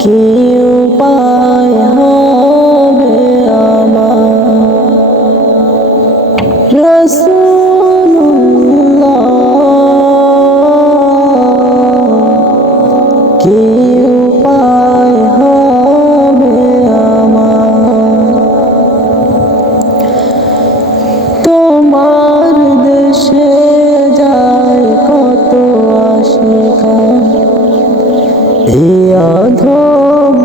কি উপায় হবে আমার। রসুল্লাহ কি উপায় হবে আমার। তোমার দেশে যায় কত আশিকা এই অধম